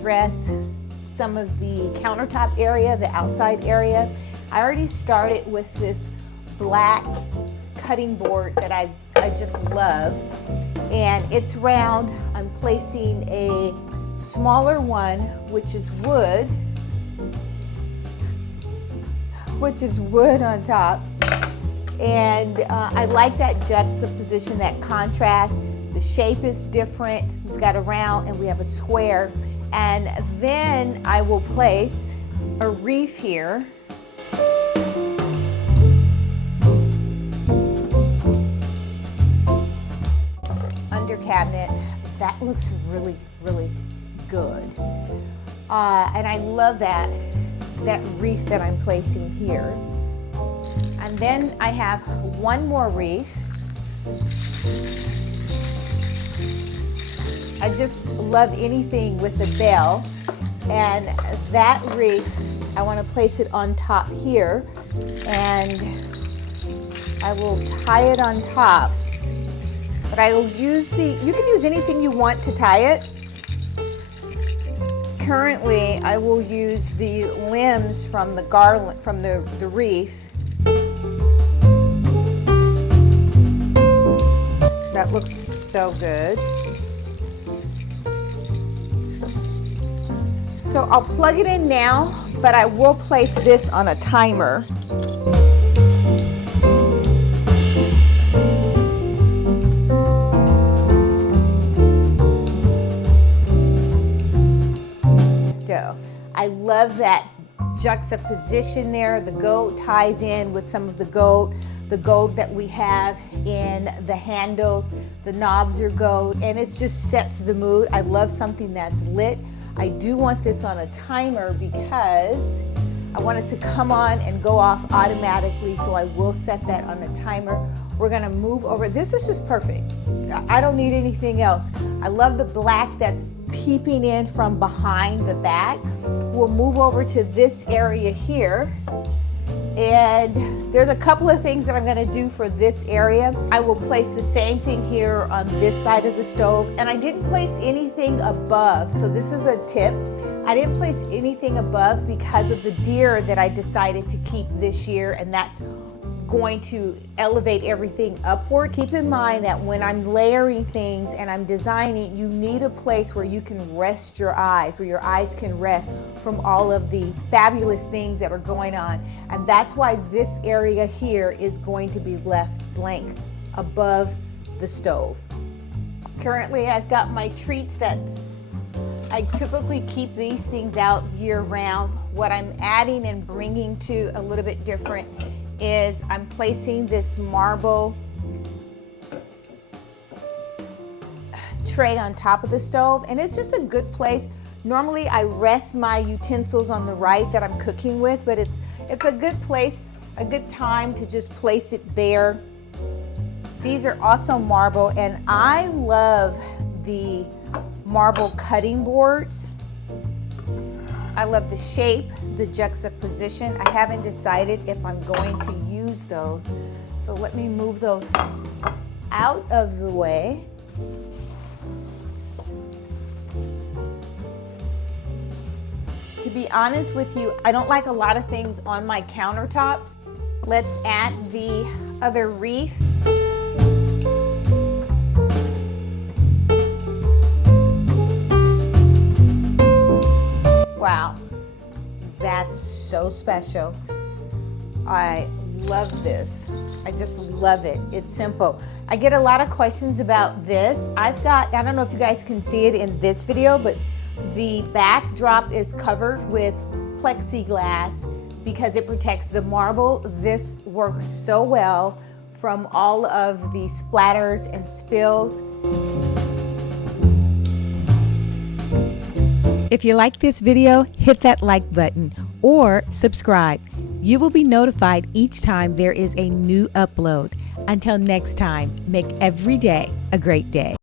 address some of the countertop area, the outside area. I already started with this black cutting board that I just love, and it's round. I'm placing a smaller one, which is wood on top, and I like that juxtaposition, that contrast. The shape is different. We've got a round and we have a square, and then I will place a wreath here. Under cabinet. That looks really, really good. And I love that wreath that I'm placing here. And then I have one more wreath. I just love anything with a bell. And that wreath, I want to place it on top here. And I will tie it on top. But I will use you can use anything you want to tie it. Currently, I will use the limbs from the garland, from the wreath. That looks so good. So I'll plug it in now, but I will place this on a timer. I love that juxtaposition there. The gold ties in with some of the gold that we have in the handles. The knobs are gold, and it just sets the mood. I love something that's lit. I do want this on a timer because I want it to come on and go off automatically, so I will set that on a timer. We're gonna move over. This is just perfect. I don't need anything else. I love the black that's peeping in from behind the back. We'll move over to this area here. And there's a couple of things that I'm gonna do for this area. I will place the same thing here on this side of the stove. And I didn't place anything above, so this is a tip. I didn't place anything above because of the deer that I decided to keep this year, and that's going to elevate everything upward. Keep in mind that when I'm layering things and I'm designing, you need a place where you can rest your eyes, where your eyes can rest from all of the fabulous things that are going on. And that's why this area here is going to be left blank above the stove. Currently, I've got my treats I typically keep these things out year round. What I'm adding and bringing to a little bit different is I'm placing this marble tray on top of the stove, and it's just a good place. Normally I rest my utensils on the right that I'm cooking with, but it's a good place, a good time to just place it there. These are also marble, and I love the marble cutting boards. I love the shape, the juxtaposition. I haven't decided if I'm going to use those. So let me move those out of the way. To be honest with you, I don't like a lot of things on my countertops. Let's add the other wreath. Wow, that's so special. I love this. I just love it. It's simple. I get a lot of questions about this. I don't know if you guys can see it in this video, but the backdrop is covered with plexiglass because it protects the marble. This works so well from all of the splatters and spills. If you like this video, hit that like button or subscribe. You will be notified each time there is a new upload. Until next time, make every day a great day.